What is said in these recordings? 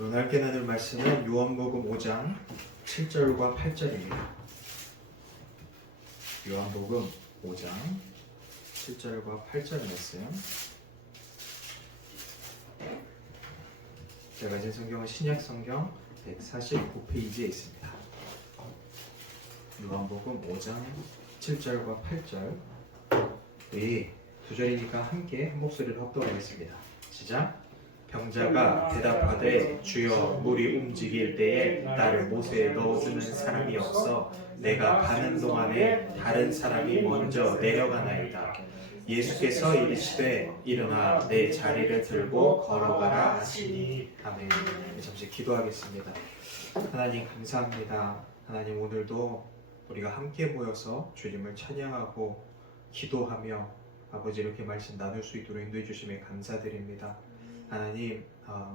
오늘 함께 나눌 말씀은 요한복음 5장 7절과 8절입니다. 요한복음 5장 7절과 8절 말씀. 제가 가진 성경은 신약성경 149페이지에 있습니다. 요한복음 5장 7절과 8절. 이 두 절이니까 함께 한 목소리로 합독하겠습니다. 시작. 병자가 대답하되 주여 물이 움직일 때에 나를 못에 넣어주는 사람이 없어 내가 가는 동안에 다른 사람이 먼저 내려가나이다. 예수께서 이르시되 일어나 내 자리를 들고 걸어가라 하시니. 아멘. 잠시 기도하겠습니다. 하나님 감사합니다. 하나님 오늘도 우리가 함께 모여서 주님을 찬양하고 기도하며 아버지 이렇게 말씀 나눌 수 있도록 인도해 주심에 감사드립니다. 하나님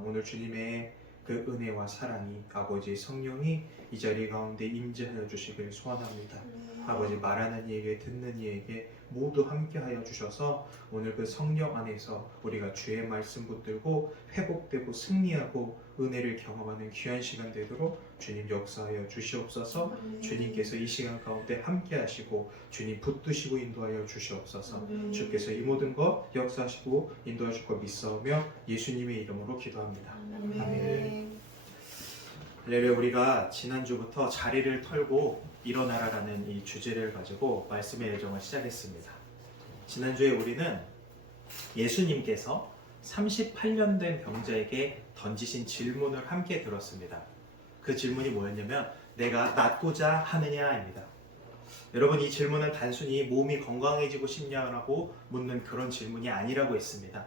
오늘 주님의 그 은혜와 사랑이 아버지 성령이 이 자리 가운데 임재하여 주시길 소원합니다. 아버지 말하는 이에게 듣는 이에게 모두 함께하여 주셔서 오늘 그 성령 안에서 우리가 주의 말씀 붙들고 회복되고 승리하고 은혜를 경험하는 귀한 시간 되도록 주님 역사하여 주시옵소서. 주님께서 이 시간 가운데 함께하시고 주님 붙드시고 인도하여 주시옵소서. 주께서 이 모든 것 역사하시고 인도하실 것 믿사오며 예수님의 이름으로 기도합니다. 아멘. 할렐루야. 우리가 지난주부터 자리를 털고 일어나라라는 이 주제를 가지고 말씀의 여정을 시작했습니다. 지난주에 우리는 예수님께서 38년 된 병자에게 던지신 질문을 함께 들었습니다. 그 질문이 뭐였냐면 내가 낫고자 하느냐입니다. 여러분, 이 질문은 단순히 몸이 건강해지고 싶냐라고 묻는 그런 질문이 아니라고 했습니다.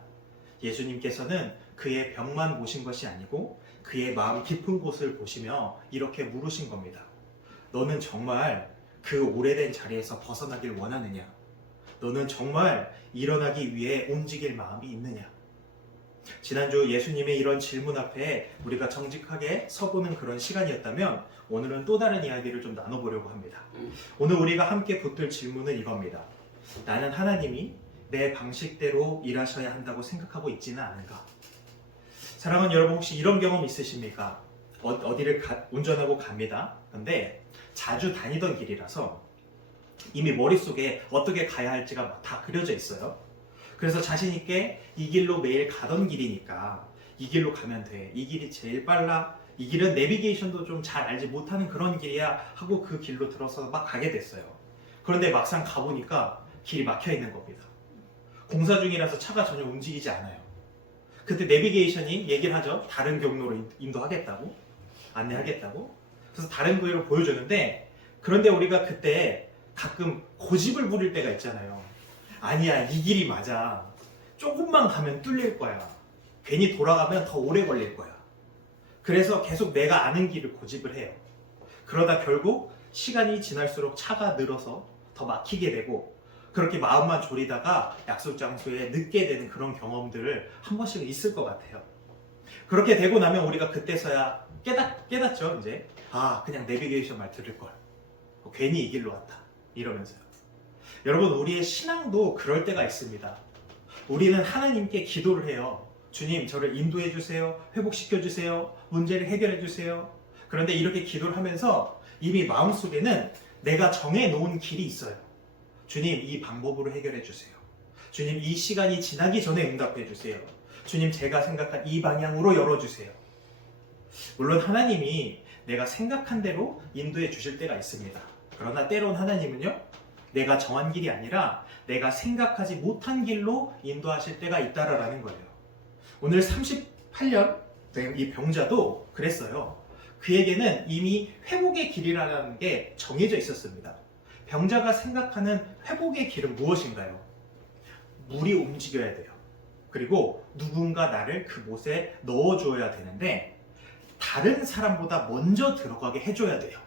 예수님께서는 그의 병만 보신 것이 아니고 그의 마음 깊은 곳을 보시며 이렇게 물으신 겁니다. 너는 정말 그 오래된 자리에서 벗어나길 원하느냐? 너는 정말 일어나기 위해 움직일 마음이 있느냐? 지난주 예수님의 이런 질문 앞에 우리가 정직하게 서보는 그런 시간이었다면 오늘은 또 다른 이야기를 좀 나눠보려고 합니다. 오늘 우리가 함께 붙들 질문은 이겁니다. 나는 하나님이 내 방식대로 일하셔야 한다고 생각하고 있지는 않은가? 사랑하는 여러분, 혹시 이런 경험 있으십니까? 어디를 운전하고 갑니다. 근데 자주 다니던 길이라서 이미 머릿속에 어떻게 가야 할지가 다 그려져 있어요. 그래서 자신 있게 이 길로 매일 가던 길이니까 이 길로 가면 돼. 이 길이 제일 빨라. 이 길은 내비게이션도 좀 잘 알지 못하는 그런 길이야 하고 그 길로 들어서 막 가게 됐어요. 그런데 막상 가보니까 길이 막혀 있는 겁니다. 공사 중이라서 차가 전혀 움직이지 않아요. 그때 내비게이션이 얘기를 하죠. 다른 경로로 인도하겠다고, 안내하겠다고. 그래서 다른 길로 보여주는데, 그런데 우리가 그때 가끔 고집을 부릴 때가 있잖아요. 아니야, 이 길이 맞아. 조금만 가면 뚫릴 거야. 괜히 돌아가면 더 오래 걸릴 거야. 그래서 계속 내가 아는 길을 고집을 해요. 그러다 결국 시간이 지날수록 차가 늘어서 더 막히게 되고, 그렇게 마음만 졸이다가 약속 장소에 늦게 되는 그런 경험들을 한 번씩은 있을 것 같아요. 그렇게 되고 나면 우리가 그때서야 깨닫죠. 이제 그냥 내비게이션 말 들을 걸. 괜히 이 길로 왔다 이러면서요. 여러분, 우리의 신앙도 그럴 때가 있습니다. 우리는 하나님께 기도를 해요. 주님, 저를 인도해 주세요. 회복시켜 주세요. 문제를 해결해 주세요. 그런데 이렇게 기도를 하면서 이미 마음속에는 내가 정해놓은 길이 있어요. 주님, 이 방법으로 해결해 주세요. 주님, 이 시간이 지나기 전에 응답해 주세요. 주님, 제가 생각한 이 방향으로 열어주세요. 물론 하나님이 내가 생각한 대로 인도해 주실 때가 있습니다. 그러나 때론 하나님은요, 내가 정한 길이 아니라 내가 생각하지 못한 길로 인도하실 때가 있다라는 거예요. 오늘 38년 된 이 병자도 그랬어요. 그에게는 이미 회복의 길이라는 게 정해져 있었습니다. 병자가 생각하는 회복의 길은 무엇인가요? 물이 움직여야 돼요. 그리고 누군가 나를 그곳에 넣어줘야 되는데 다른 사람보다 먼저 들어가게 해줘야 돼요.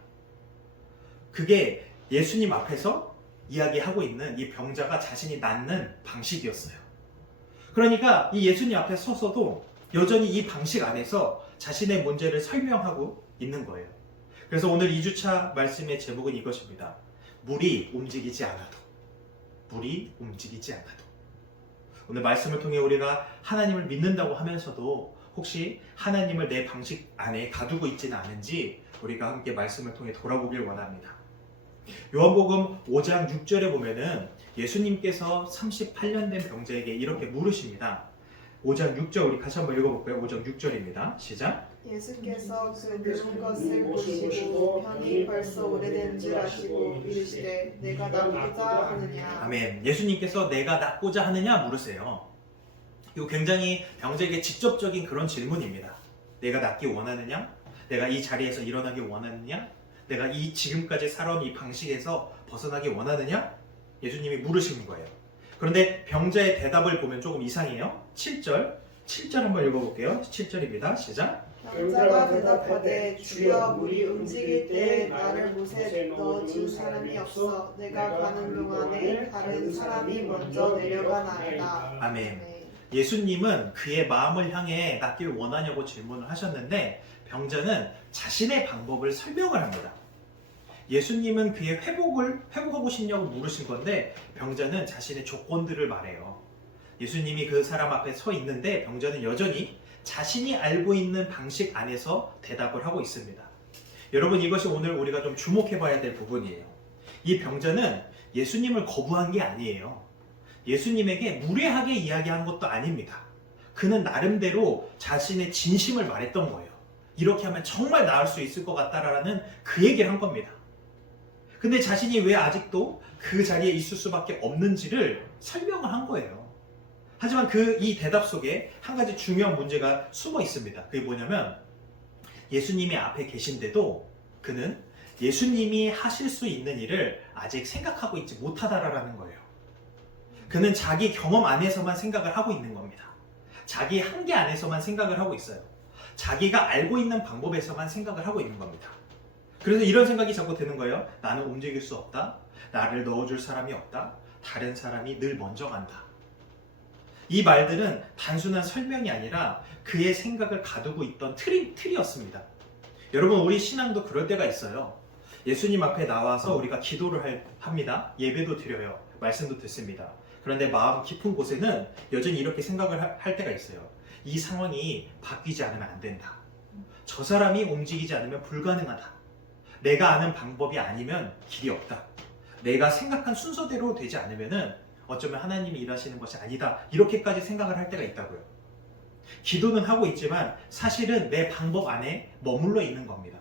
그게 예수님 앞에서 이야기하고 있는 이 병자가 자신이 낫는 방식이었어요. 그러니까 이 예수님 앞에 서서도 여전히 이 방식 안에서 자신의 문제를 설명하고 있는 거예요. 그래서 오늘 2주차 말씀의 제목은 이것입니다. 물이 움직이지 않아도. 오늘 말씀을 통해 우리가 하나님을 믿는다고 하면서도 혹시 하나님을 내 방식 안에 가두고 있지는 않은지 우리가 함께 말씀을 통해 돌아보길 원합니다. 요한복음 5장 6절에 보면은 예수님께서 38년 된 병자에게 이렇게 물으십니다. 5장 6절 우리 같이 한번 읽어볼까요? 5장 6절입니다. 시작. 예수께서 그 늙은 것을 보시고 병이 벌써 오래된 줄 아시고 이르시되 내가 낫고자 하느냐. 아멘. 예수님께서 내가 낫고자 하느냐 물으세요. 이거 굉장히 병자에게 직접적인 그런 질문입니다. 내가 낫기 원하느냐? 내가 이 자리에서 일어나기 원하느냐? 내가 이 지금까지 살아온 이 방식에서 벗어나기 원하느냐? 예수님이 물으시는 거예요. 그런데 병자의 대답을 보면 조금 이상해요. 7절 한번 읽어볼게요. 7절입니다. 시작. 병자가 대답하되 주여 물이 움직일 때 나를 못에 넣어준 사람이 없어 내가 가는 동안에 다른 사람이 먼저 내려가나이다. 아멘. 예수님은 그의 마음을 향해 낫길 원하냐고 질문을 하셨는데 병자는 자신의 방법을 설명을 합니다. 예수님은 그의 회복하고 싶냐고 물으신 건데 병자는 자신의 조건들을 말해요. 예수님이 그 사람 앞에 서 있는데 병자는 여전히 자신이 알고 있는 방식 안에서 대답을 하고 있습니다. 여러분, 이것이 오늘 우리가 좀 주목해 봐야 될 부분이에요. 이 병자는 예수님을 거부한 게 아니에요. 예수님에게 무례하게 이야기한 것도 아닙니다. 그는 나름대로 자신의 진심을 말했던 거예요. 이렇게 하면 정말 나을 수 있을 것 같다라는 그 얘기를 한 겁니다. 근데 자신이 왜 아직도 그 자리에 있을 수밖에 없는지를 설명을 한 거예요. 하지만 이 대답 속에 한 가지 중요한 문제가 숨어 있습니다. 그게 뭐냐면 예수님이 앞에 계신데도 그는 예수님이 하실 수 있는 일을 아직 생각하고 있지 못하다라는 거예요. 그는 자기 경험 안에서만 생각을 하고 있는 겁니다. 자기 한계 안에서만 생각을 하고 있어요. 자기가 알고 있는 방법에서만 생각을 하고 있는 겁니다. 그래서 이런 생각이 자꾸 드는 거예요. 나는 움직일 수 없다. 나를 넣어줄 사람이 없다. 다른 사람이 늘 먼저 간다. 이 말들은 단순한 설명이 아니라 그의 생각을 가두고 있던 틀이었습니다. 여러분, 우리 신앙도 그럴 때가 있어요. 예수님 앞에 나와서 우리가 기도를 합니다. 예배도 드려요. 말씀도 듣습니다. 그런데 마음 깊은 곳에는 여전히 이렇게 생각을 할 때가 있어요. 이 상황이 바뀌지 않으면 안 된다. 저 사람이 움직이지 않으면 불가능하다. 내가 아는 방법이 아니면 길이 없다. 내가 생각한 순서대로 되지 않으면 어쩌면 하나님이 일하시는 것이 아니다. 이렇게까지 생각을 할 때가 있다고요. 기도는 하고 있지만 사실은 내 방법 안에 머물러 있는 겁니다.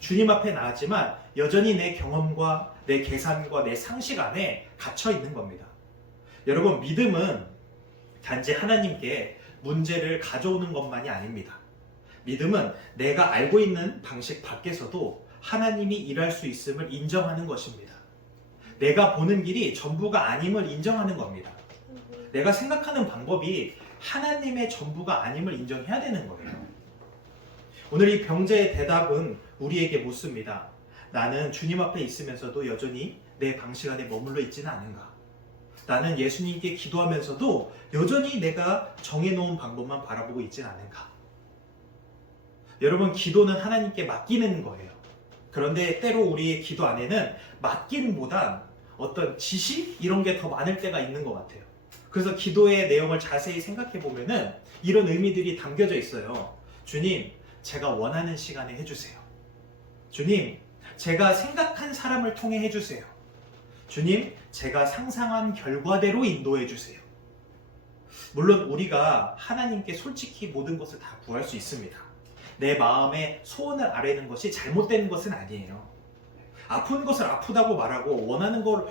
주님 앞에 나왔지만 여전히 내 경험과 내 계산과 내 상식 안에 갇혀 있는 겁니다. 여러분, 믿음은 단지 하나님께 문제를 가져오는 것만이 아닙니다. 믿음은 내가 알고 있는 방식 밖에서도 하나님이 일할 수 있음을 인정하는 것입니다. 내가 보는 길이 전부가 아님을 인정하는 겁니다. 내가 생각하는 방법이 하나님의 전부가 아님을 인정해야 되는 거예요. 오늘 이 병자의 대답은 우리에게 묻습니다. 나는 주님 앞에 있으면서도 여전히 내 방식 안에 머물러 있지는 않은가? 나는 예수님께 기도하면서도 여전히 내가 정해놓은 방법만 바라보고 있지는 않은가? 여러분, 기도는 하나님께 맡기는 거예요. 그런데 때로 우리의 기도 안에는 맡김보단 어떤 지시? 이런 게 더 많을 때가 있는 것 같아요. 그래서 기도의 내용을 자세히 생각해 보면은 이런 의미들이 담겨져 있어요. 주님, 제가 원하는 시간에 해주세요. 주님, 제가 생각한 사람을 통해 해주세요. 주님, 제가 상상한 결과대로 인도해 주세요. 물론 우리가 하나님께 솔직히 모든 것을 다 구할 수 있습니다. 내 마음에 소원을 아뢰는 것이 잘못된 것은 아니에요. 아픈 것을 아프다고 말하고 원하는 걸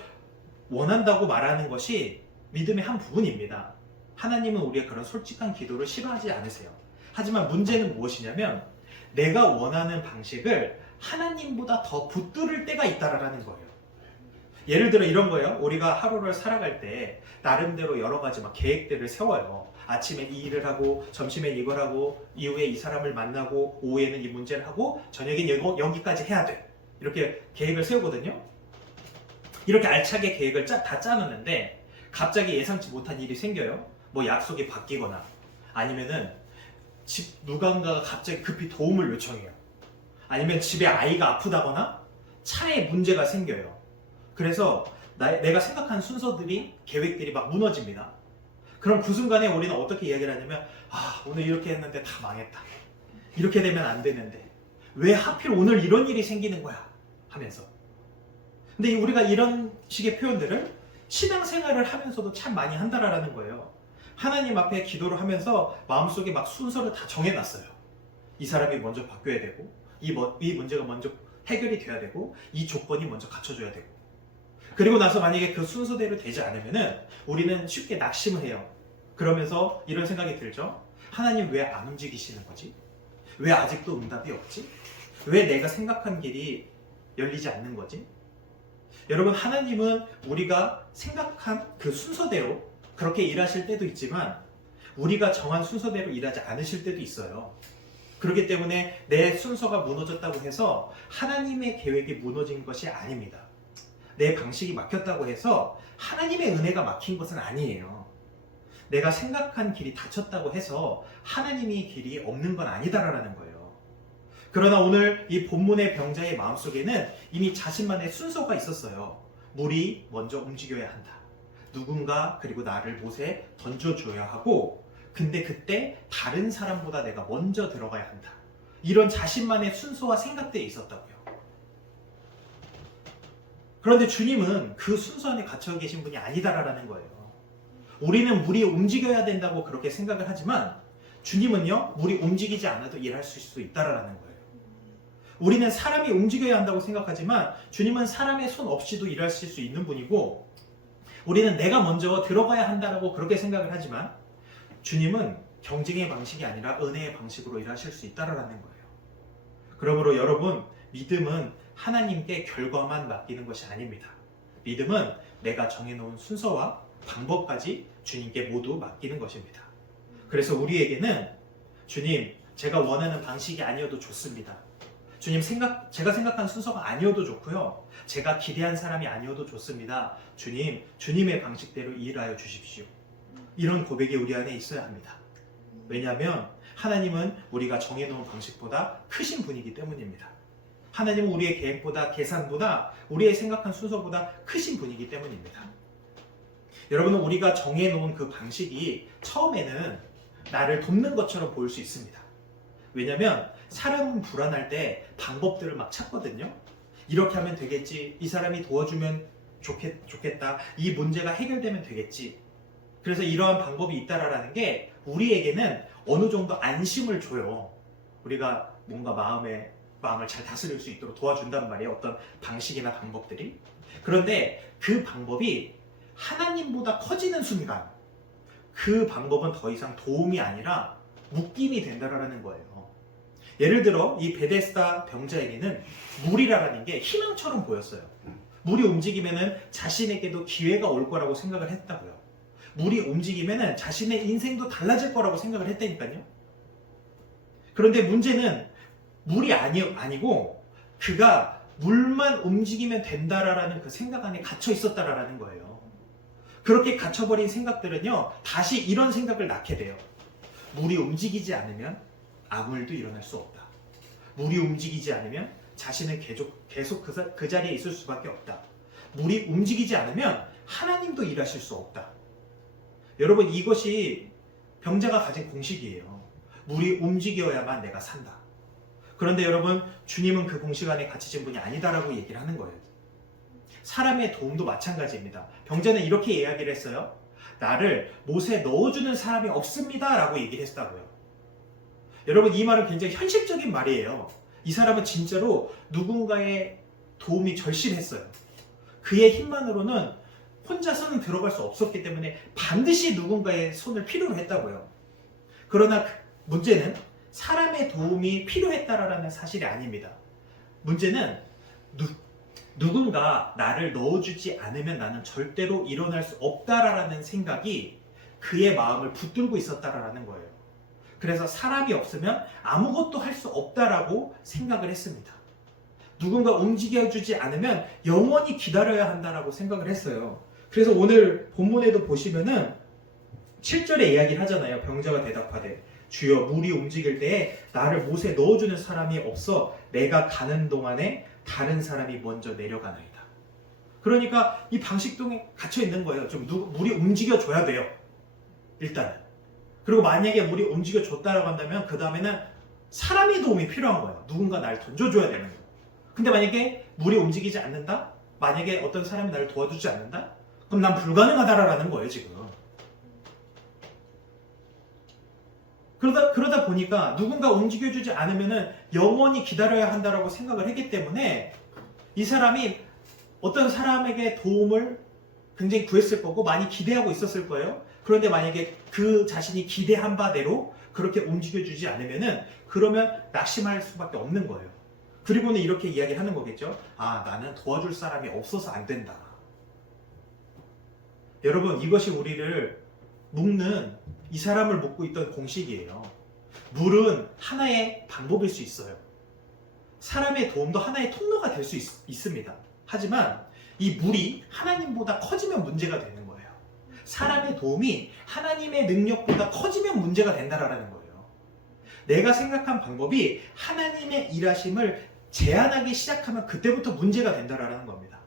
원한다고 말하는 것이 믿음의 한 부분입니다. 하나님은 우리의 그런 솔직한 기도를 싫어하지 않으세요. 하지만 문제는 무엇이냐면 내가 원하는 방식을 하나님보다 더 붙들을 때가 있다라는 거예요. 예를 들어 이런 거예요. 우리가 하루를 살아갈 때 나름대로 여러 가지 계획들을 세워요. 아침에 이 일을 하고, 점심엔 이걸 하고, 이후에 이 사람을 만나고, 오후에는 이 문제를 하고, 저녁엔 여기까지 해야 돼. 이렇게 계획을 세우거든요. 이렇게 알차게 계획을 다 짜놓는데 갑자기 예상치 못한 일이 생겨요. 약속이 바뀌거나 아니면은 집 누군가가 갑자기 급히 도움을 요청해요. 아니면 집에 아이가 아프다거나 차에 문제가 생겨요. 그래서 내가 생각한 순서들이, 계획들이 무너집니다. 그럼 그 순간에 우리는 어떻게 이야기를 하냐면 오늘 이렇게 했는데 다 망했다. 이렇게 되면 안 되는데 왜 하필 오늘 이런 일이 생기는 거야 하면서. 근데 우리가 이런 식의 표현들을 신앙생활을 하면서도 참 많이 한다라는 거예요. 하나님 앞에 기도를 하면서 마음속에 막 순서를 다 정해놨어요. 이 사람이 먼저 바뀌어야 되고 이 문제가 먼저 해결이 돼야 되고 이 조건이 먼저 갖춰져야 되고, 그리고 나서 만약에 그 순서대로 되지 않으면은 우리는 쉽게 낙심을 해요. 그러면서 이런 생각이 들죠. 하나님 왜 안 움직이시는 거지? 왜 아직도 응답이 없지? 왜 내가 생각한 길이 열리지 않는 거지? 여러분, 하나님은 우리가 생각한 그 순서대로 그렇게 일하실 때도 있지만 우리가 정한 순서대로 일하지 않으실 때도 있어요. 그렇기 때문에 내 순서가 무너졌다고 해서 하나님의 계획이 무너진 것이 아닙니다. 내 방식이 막혔다고 해서 하나님의 은혜가 막힌 것은 아니에요. 내가 생각한 길이 닫혔다고 해서 하나님의 길이 없는 건 아니다라는 거예요. 그러나 오늘 이 본문의 병자의 마음속에는 이미 자신만의 순서가 있었어요. 물이 먼저 움직여야 한다. 누군가 그리고 나를 못에 던져줘야 하고, 근데 그때 다른 사람보다 내가 먼저 들어가야 한다. 이런 자신만의 순서와 생각들이 있었다고요. 그런데 주님은 그 순서 안에 갇혀 계신 분이 아니다라는 거예요. 우리는 물이 움직여야 된다고 그렇게 생각을 하지만 주님은요, 물이 움직이지 않아도 일할 수 있다라는 거예요. 우리는 사람이 움직여야 한다고 생각하지만 주님은 사람의 손 없이도 일하실 수 있는 분이고, 우리는 내가 먼저 들어가야 한다라고 그렇게 생각을 하지만 주님은 경쟁의 방식이 아니라 은혜의 방식으로 일하실 수 있다라는 거예요. 그러므로 여러분, 믿음은 하나님께 결과만 맡기는 것이 아닙니다. 믿음은 내가 정해놓은 순서와 방법까지 주님께 모두 맡기는 것입니다. 그래서 우리에게는 주님, 제가 원하는 방식이 아니어도 좋습니다. 주님, 제가 생각한 순서가 아니어도 좋고요. 제가 기대한 사람이 아니어도 좋습니다. 주님, 주님의 방식대로 일하여 주십시오. 이런 고백이 우리 안에 있어야 합니다. 왜냐하면 하나님은 우리가 정해놓은 방식보다 크신 분이기 때문입니다. 하나님은 우리의 계획보다, 계산보다, 우리의 생각한 순서보다 크신 분이기 때문입니다. 여러분은 우리가 정해놓은 그 방식이 처음에는 나를 돕는 것처럼 보일 수 있습니다. 왜냐하면 사람은 불안할 때 방법들을 막 찾거든요. 이렇게 하면 되겠지, 이 사람이 도와주면 좋겠다, 이 문제가 해결되면 되겠지. 그래서 이러한 방법이 있다라는 게 우리에게는 어느 정도 안심을 줘요. 우리가 뭔가 마음을 잘 다스릴 수 있도록 도와준단 말이에요. 어떤 방식이나 방법들이. 그런데 그 방법이 하나님보다 커지는 순간 그 방법은 더 이상 도움이 아니라 묶임이 된다라는 거예요. 예를 들어 이 베데스다 병자에게는 물이라는 게 희망처럼 보였어요. 물이 움직이면은 자신에게도 기회가 올 거라고 생각을 했다고요. 물이 움직이면은 자신의 인생도 달라질 거라고 생각을 했다니까요. 그런데 문제는 물이 아니고 그가 물만 움직이면 된다라는 그 생각 안에 갇혀 있었다라는 거예요. 그렇게 갇혀버린 생각들은요, 다시 이런 생각을 낳게 돼요. 물이 움직이지 않으면 아무 일도 일어날 수 없다. 물이 움직이지 않으면 자신은 계속 그 자리에 있을 수밖에 없다. 물이 움직이지 않으면 하나님도 일하실 수 없다. 여러분, 이것이 병자가 가진 공식이에요. 물이 움직여야만 내가 산다. 그런데 여러분, 주님은 그 공식 안에 갇히신 분이 아니다라고 얘기를 하는 거예요. 사람의 도움도 마찬가지입니다. 병자는 이렇게 이야기를 했어요. 나를 못에 넣어주는 사람이 없습니다 라고 얘기를 했다고요. 여러분, 이 말은 굉장히 현실적인 말이에요. 이 사람은 진짜로 누군가의 도움이 절실했어요. 그의 힘만으로는 혼자서는 들어갈 수 없었기 때문에 반드시 누군가의 손을 필요로 했다고요. 그러나 문제는 사람의 도움이 필요했다라는 사실이 아닙니다. 문제는 누군가 나를 넣어주지 않으면 나는 절대로 일어날 수 없다라는 생각이 그의 마음을 붙들고 있었다라는 거예요. 그래서 사람이 없으면 아무것도 할 수 없다라고 생각을 했습니다. 누군가 움직여주지 않으면 영원히 기다려야 한다라고 생각을 했어요. 그래서 오늘 본문에도 보시면은 7절에 이야기를 하잖아요. 병자가 대답하되 주여, 물이 움직일 때에 나를 못에 넣어주는 사람이 없어 내가 가는 동안에 다른 사람이 먼저 내려가나이다. 그러니까 이 방식동에 갇혀 있는 거예요. 좀 물이 움직여줘야 돼요. 일단은. 그리고 만약에 물이 움직여줬다라고 한다면 그 다음에는 사람의 도움이 필요한 거예요. 누군가 날 던져줘야 되는 거예요. 근데 만약에 물이 움직이지 않는다? 만약에 어떤 사람이 나를 도와주지 않는다? 그럼 난 불가능하다라는 거예요, 지금. 그러다 보니까 누군가 움직여주지 않으면은 영원히 기다려야 한다라고 생각을 했기 때문에 이 사람이 어떤 사람에게 도움을 굉장히 구했을 거고 많이 기대하고 있었을 거예요. 그런데 만약에 그 자신이 기대한 바대로 그렇게 움직여주지 않으면은 그러면 낙심할 수밖에 없는 거예요. 그리고는 이렇게 이야기를 하는 거겠죠. 아, 나는 도와줄 사람이 없어서 안 된다. 여러분, 이것이 우리를 묶는, 이 사람을 묶고 있던 공식이에요. 물은 하나의 방법일 수 있어요. 사람의 도움도 하나의 통로가 될 수 있습니다. 하지만 이 물이 하나님보다 커지면 문제가 되는 거예요. 사람의 도움이 하나님의 능력보다 커지면 문제가 된다라는 거예요. 내가 생각한 방법이 하나님의 일하심을 제한하기 시작하면 그때부터 문제가 된다라는 겁니다.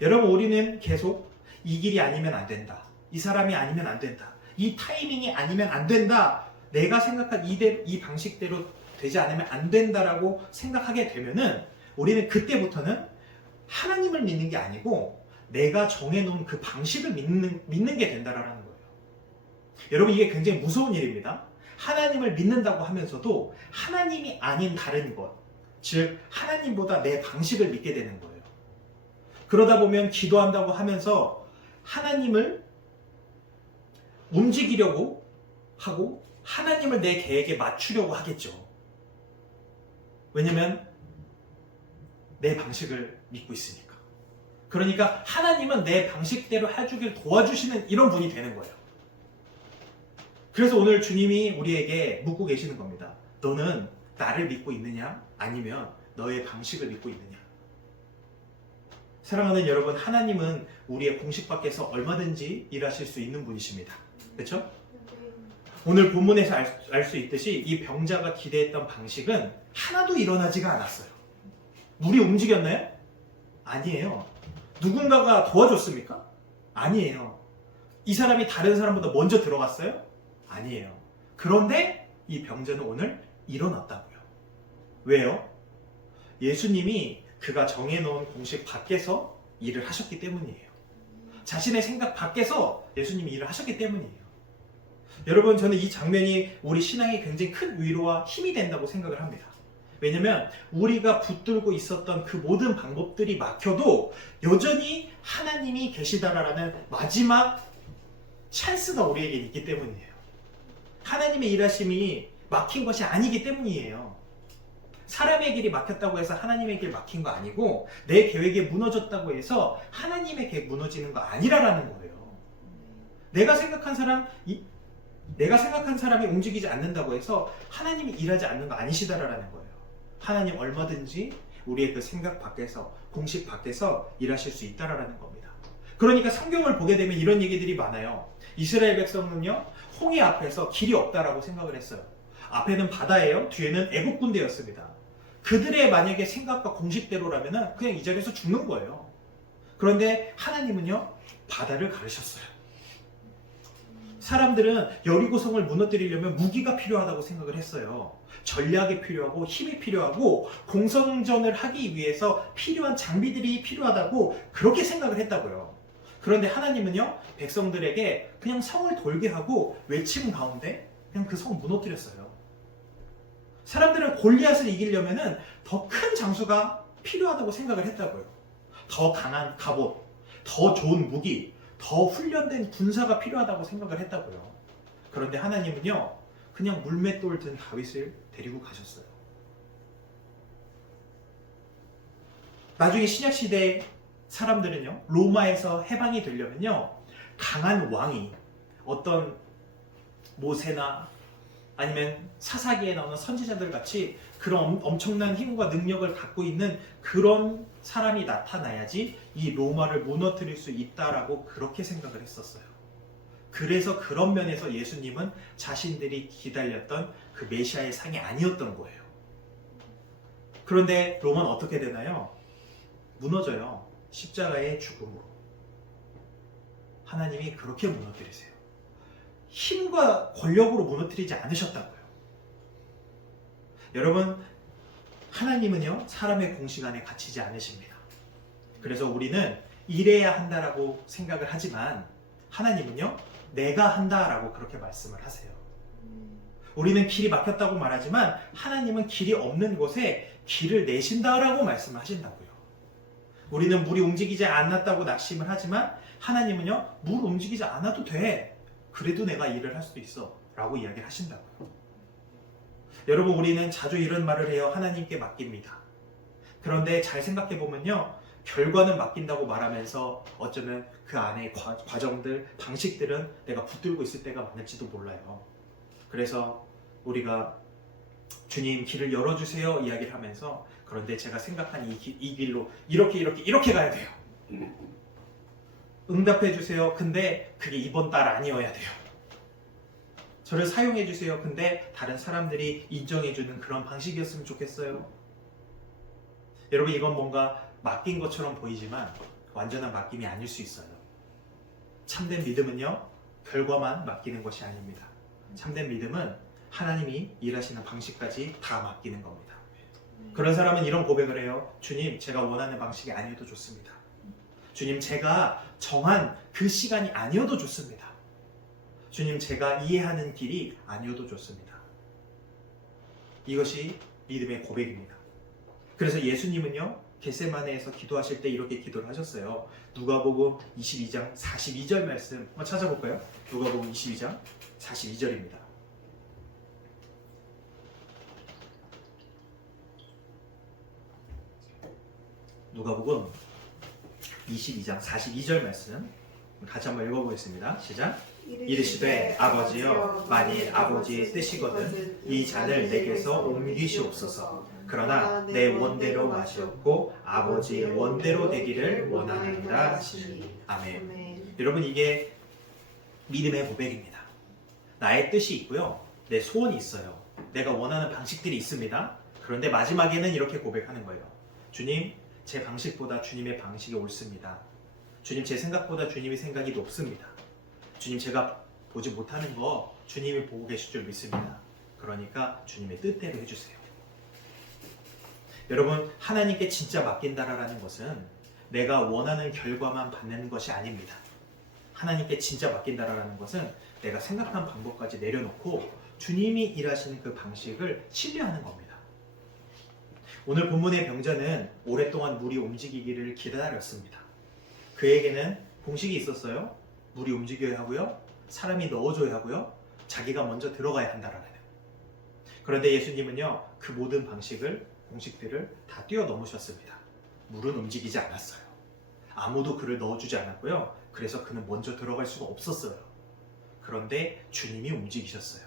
여러분, 우리는 계속 이 길이 아니면 안 된다. 이 사람이 아니면 안 된다. 이 타이밍이 아니면 안 된다. 내가 생각한 이 방식대로 되지 않으면 안 된다라고 생각하게 되면은 우리는 그때부터는 하나님을 믿는 게 아니고 내가 정해놓은 그 방식을 믿는 게 된다라는 거예요. 여러분, 이게 굉장히 무서운 일입니다. 하나님을 믿는다고 하면서도 하나님이 아닌 다른 것, 즉 하나님보다 내 방식을 믿게 되는 거예요. 그러다 보면 기도한다고 하면서 하나님을 움직이려고 하고 하나님을 내 계획에 맞추려고 하겠죠. 왜냐면 내 방식을 믿고 있으니까. 그러니까 하나님은 내 방식대로 해주길 도와주시는 이런 분이 되는 거예요. 그래서 오늘 주님이 우리에게 묻고 계시는 겁니다. 너는 나를 믿고 있느냐? 아니면 너의 방식을 믿고 있느냐? 사랑하는 여러분, 하나님은 우리의 공식 밖에서 얼마든지 일하실 수 있는 분이십니다. 그렇죠? 오늘 본문에서 알 수 있듯이 이 병자가 기대했던 방식은 하나도 일어나지가 않았어요. 물이 움직였나요? 아니에요. 누군가가 도와줬습니까? 아니에요. 이 사람이 다른 사람보다 먼저 들어갔어요? 아니에요. 그런데 이 병자는 오늘 일어났다고요. 왜요? 예수님이 그가 정해놓은 공식 밖에서 일을 하셨기 때문이에요. 자신의 생각 밖에서 예수님이 일을 하셨기 때문이에요. 여러분, 저는 이 장면이 우리 신앙에 굉장히 큰 위로와 힘이 된다고 생각을 합니다. 왜냐면 우리가 붙들고 있었던 그 모든 방법들이 막혀도 여전히 하나님이 계시다라는 마지막 찬스가 우리에게 있기 때문이에요. 하나님의 일하심이 막힌 것이 아니기 때문이에요. 사람의 길이 막혔다고 해서 하나님의 길 막힌 거 아니고 내 계획이 무너졌다고 해서 하나님의 계획 무너지는 거 아니라는 거예요. 내가 생각한 사람이 움직이지 않는다고 해서 하나님이 일하지 않는 거 아니시다라는 거예요. 하나님 얼마든지 우리의 그 생각 밖에서, 공식 밖에서 일하실 수 있다라는 겁니다. 그러니까 성경을 보게 되면 이런 얘기들이 많아요. 이스라엘 백성은요, 홍해 앞에서 길이 없다라고 생각을 했어요. 앞에는 바다예요, 뒤에는 애국 군대였습니다. 그들의 만약에 생각과 공식대로라면 그냥 이 자리에서 죽는 거예요. 그런데 하나님은요, 바다를 가르셨어요. 사람들은 여리고성을 무너뜨리려면 무기가 필요하다고 생각을 했어요. 전략이 필요하고 힘이 필요하고 공성전을 하기 위해서 필요한 장비들이 필요하다고 그렇게 생각을 했다고요. 그런데 하나님은요, 백성들에게 그냥 성을 돌게 하고 외침 가운데 그냥 그 성 무너뜨렸어요. 사람들은 골리앗을 이기려면 더 큰 장수가 필요하다고 생각을 했다고요. 더 강한 갑옷, 더 좋은 무기, 더 훈련된 군사가 필요하다고 생각을 했다고요. 그런데 하나님은요, 그냥 물맷돌 든 다윗을 데리고 가셨어요. 나중에 신약시대 사람들은요, 로마에서 해방이 되려면요, 강한 왕이 어떤 모세나 아니면 사사기에 나오는 선지자들 같이 그런 엄청난 힘과 능력을 갖고 있는 그런 사람이 나타나야지 이 로마를 무너뜨릴 수 있다라고 그렇게 생각을 했었어요. 그래서 그런 면에서 예수님은 자신들이 기다렸던 그 메시아의 상이 아니었던 거예요. 그런데 로마는 어떻게 되나요? 무너져요. 십자가의 죽음으로. 하나님이 그렇게 무너뜨리세요. 힘과 권력으로 무너뜨리지 않으셨다고요. 여러분, 하나님은요, 사람의 공식 안에 갇히지 않으십니다. 그래서 우리는 이래야 한다라고 생각을 하지만 하나님은요, 내가 한다라고 그렇게 말씀을 하세요. 우리는 길이 막혔다고 말하지만 하나님은 길이 없는 곳에 길을 내신다라고 말씀하신다고요. 우리는 물이 움직이지 않았다고 낙심을 하지만 하나님은요, 물 움직이지 않아도 돼. 그래도 내가 일을 할 수도 있어. 라고 이야기를 하신다고요. 여러분, 우리는 자주 이런 말을 해요. 하나님께 맡깁니다. 그런데 잘 생각해 보면요, 결과는 맡긴다고 말하면서 어쩌면 그 안에 과정들, 방식들은 내가 붙들고 있을 때가 많을지도 몰라요. 그래서 우리가 주님 길을 열어주세요 이야기를 하면서, 그런데 제가 생각한 이 길로 이렇게 가야 돼요. 응답해 주세요. 근데 그게 이번 달 아니어야 돼요. 저를 사용해 주세요. 근데 다른 사람들이 인정해 주는 그런 방식이었으면 좋겠어요. 여러분, 이건 뭔가 맡긴 것처럼 보이지만 완전한 맡김이 아닐 수 있어요. 참된 믿음은요, 결과만 맡기는 것이 아닙니다. 참된 믿음은 하나님이 일하시는 방식까지 다 맡기는 겁니다. 그런 사람은 이런 고백을 해요. 주님, 제가 원하는 방식이 아니어도 좋습니다. 주님, 제가 정한 그 시간이 아니어도 좋습니다. 주님, 제가 이해하는 길이 아니어도 좋습니다. 이것이 믿음의 고백입니다. 그래서 예수님은요, 겟세마네에서 기도하실 때 이렇게 기도를 하셨어요. 누가복음 22장 42절 말씀 한번 찾아볼까요? 누가복음 22장 42절입니다. 누가복음 22장 42절 말씀 같이 한번 읽어보겠습니다. 시작. 이르시되 아버지여, 만일 아버지의 뜻이거든 이 잔을 내게서 옮기시옵소서. 그러나 내 원대로 마시옵고 아버지의 원대로 되기를 원하나이다 하시니. 아멘. 여러분, 이게 믿음의 고백입니다. 나의 뜻이 있고요, 내 소원이 있어요. 내가 원하는 방식들이 있습니다. 그런데 마지막에는 이렇게 고백하는 거예요. 주님, 제 방식보다 주님의 방식이 옳습니다. 주님, 제 생각보다 주님의 생각이 높습니다. 주님, 제가 보지 못하는 거 주님이 보고 계실 줄 믿습니다. 그러니까 주님의 뜻대로 해주세요. 여러분, 하나님께 진짜 맡긴다라는 것은 내가 원하는 결과만 받는 것이 아닙니다. 하나님께 진짜 맡긴다라는 것은 내가 생각한 방법까지 내려놓고 주님이 일하시는 그 방식을 신뢰하는 겁니다. 오늘 본문의 병자는 오랫동안 물이 움직이기를 기다렸습니다. 그에게는 공식이 있었어요. 물이 움직여야 하고요, 사람이 넣어줘야 하고요, 자기가 먼저 들어가야 한다라는. 그런데 예수님은요, 그 모든 공식들을 다 뛰어넘으셨습니다. 물은 움직이지 않았어요. 아무도 그를 넣어주지 않았고요. 그래서 그는 먼저 들어갈 수가 없었어요. 그런데 주님이 움직이셨어요.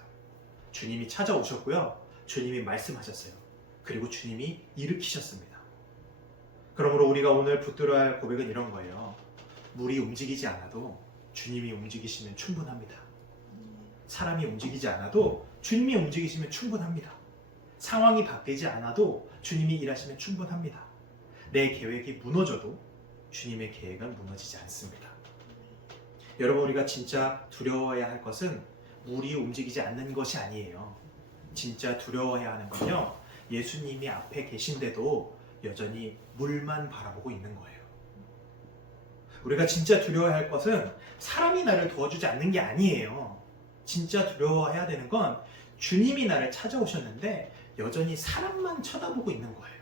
주님이 찾아오셨고요, 주님이 말씀하셨어요. 그리고 주님이 일으키셨습니다. 그러므로 우리가 오늘 붙들어야 할 고백은 이런 거예요. 물이 움직이지 않아도 주님이 움직이시면 충분합니다. 사람이 움직이지 않아도 주님이 움직이시면 충분합니다. 상황이 바뀌지 않아도 주님이 일하시면 충분합니다. 내 계획이 무너져도 주님의 계획은 무너지지 않습니다. 여러분, 우리가 진짜 두려워해야 할 것은 물이 움직이지 않는 것이 아니에요. 진짜 두려워해야 하는 건요, 예수님이 앞에 계신데도 여전히 물만 바라보고 있는 거예요. 우리가 진짜 두려워해야 할 것은 사람이 나를 도와주지 않는 게 아니에요. 진짜 두려워해야 되는 건 주님이 나를 찾아오셨는데 여전히 사람만 쳐다보고 있는 거예요.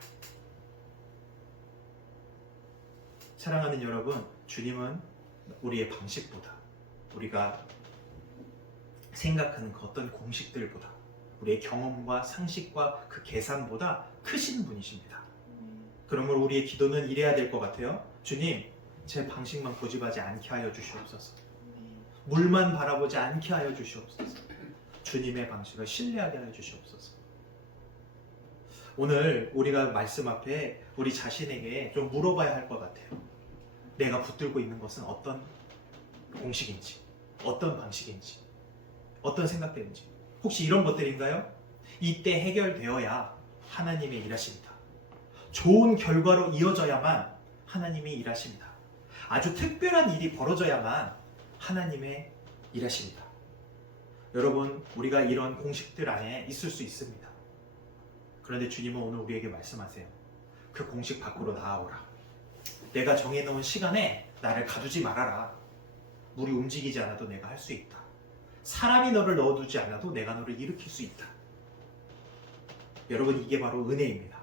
사랑하는 여러분, 주님은 우리의 방식보다, 우리가 생각하는 그 어떤 공식들보다, 우리의 경험과 상식과 그 계산보다 크신 분이십니다. 그러므로 우리의 기도는 이래야 될 것 같아요. 주님, 제 방식만 고집하지 않게 하여 주시옵소서. 물만 바라보지 않게 하여 주시옵소서. 주님의 방식을 신뢰하게 하여 주시옵소서. 오늘 우리가 말씀 앞에 우리 자신에게 좀 물어봐야 할 것 같아요. 내가 붙들고 있는 것은 어떤 공식인지, 어떤 방식인지, 어떤 생각들인지, 혹시 이런 것들인가요? 이때 해결되어야 하나님의 일하십니다. 좋은 결과로 이어져야만 하나님이 일하십니다. 아주 특별한 일이 벌어져야만 하나님의 일하십니다. 여러분, 우리가 이런 공식들 안에 있을 수 있습니다. 그런데 주님은 오늘 우리에게 말씀하세요. 그 공식 밖으로 나아오라. 내가 정해놓은 시간에 나를 가두지 말아라. 물이 움직이지 않아도 내가 할 수 있다. 사람이 너를 넣어두지 않아도 내가 너를 일으킬 수 있다. 여러분, 이게 바로 은혜입니다.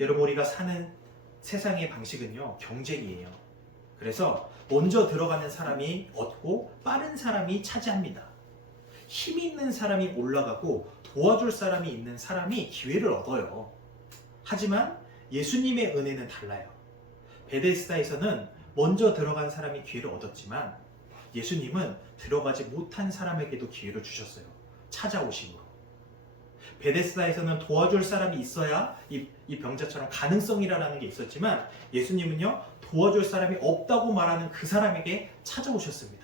여러분, 우리가 사는 세상의 방식은요, 경쟁이에요. 그래서 먼저 들어가는 사람이 얻고 빠른 사람이 차지합니다. 힘 있는 사람이 올라가고 도와줄 사람이 있는 사람이 기회를 얻어요. 하지만 예수님의 은혜는 달라요. 베데스다에서는 먼저 들어간 사람이 기회를 얻었지만 예수님은 들어가지 못한 사람에게도 기회를 주셨어요. 찾아오심으로. 베데스다에서는 도와줄 사람이 있어야 이 병자처럼 가능성이라는 게 있었지만 예수님은요, 도와줄 사람이 없다고 말하는 그 사람에게 찾아오셨습니다.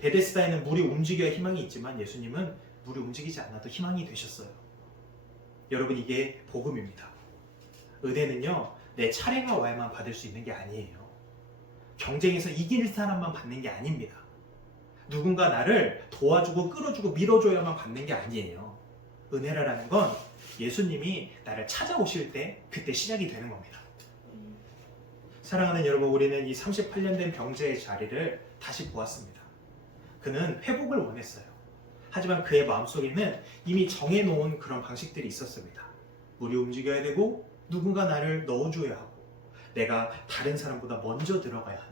베데스다에는 물이 움직여야 희망이 있지만 예수님은 물이 움직이지 않아도 희망이 되셨어요. 여러분, 이게 복음입니다. 은혜는요, 내 차례가 와야만 받을 수 있는 게 아니에요. 경쟁에서 이길 사람만 받는 게 아닙니다. 누군가 나를 도와주고 끌어주고 밀어줘야만 받는 게 아니에요. 은혜라는 건 예수님이 나를 찾아오실 때 그때 시작이 되는 겁니다. 사랑하는 여러분, 우리는 이 38년 된 병자의 자리를 다시 보았습니다. 그는 회복을 원했어요. 하지만 그의 마음속에는 이미 정해놓은 그런 방식들이 있었습니다. 물이 움직여야 되고 누군가 나를 넣어줘야 하고 내가 다른 사람보다 먼저 들어가야 하는.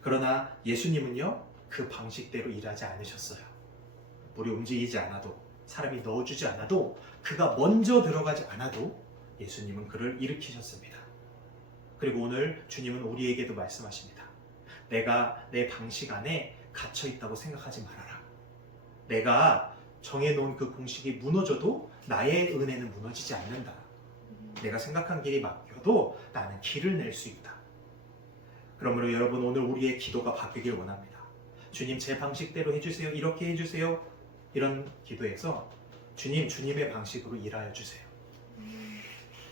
그러나 예수님은요, 그 방식대로 일하지 않으셨어요. 물이 움직이지 않아도, 사람이 넣어주지 않아도, 그가 먼저 들어가지 않아도 예수님은 그를 일으키셨습니다. 그리고 오늘 주님은 우리에게도 말씀하십니다. 내가 내 방식 안에 갇혀 있다고 생각하지 말아라. 내가 정해놓은 그 공식이 무너져도 나의 은혜는 무너지지 않는다. 내가 생각한 길이 막혀도 나는 길을 낼 수 있다. 그러므로 여러분, 오늘 우리의 기도가 바뀌길 원합니다. 주님, 제 방식대로 해주세요. 이렇게 해주세요. 이런 기도에서 주님, 주님의 방식으로 일하여 주세요.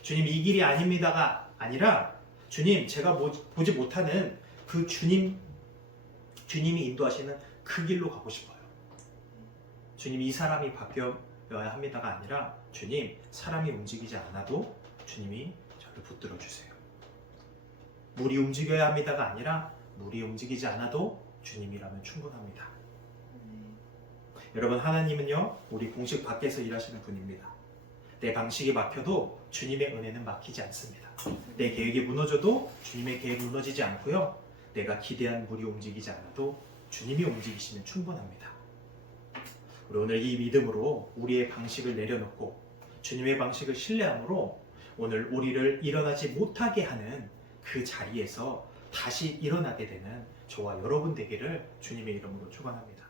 주님, 이 길이 아닙니다가 아니라 주님, 제가 보지 못하는 그 주님이 인도하시는 그 길로 가고 싶어요. 주님, 이 사람이 바뀌어야 합니다가 아니라 주님, 사람이 움직이지 않아도 주님이 저를 붙들어 주세요. 물이 움직여야 합니다가 아니라 물이 움직이지 않아도 주님이라면 충분합니다. 여러분, 하나님은요, 우리 공식 밖에서 일하시는 분입니다. 내 방식이 막혀도 주님의 은혜는 막히지 않습니다. 내 계획이 무너져도 주님의 계획이 무너지지 않고요, 내가 기대한 물이 움직이지 않아도 주님이 움직이시면 충분합니다. 우리 오늘 이 믿음으로 우리의 방식을 내려놓고 주님의 방식을 신뢰함으로 오늘 우리를 일어나지 못하게 하는 그 자리에서 다시 일어나게 되는 저와 여러분 되기를 주님의 이름으로 축원합니다.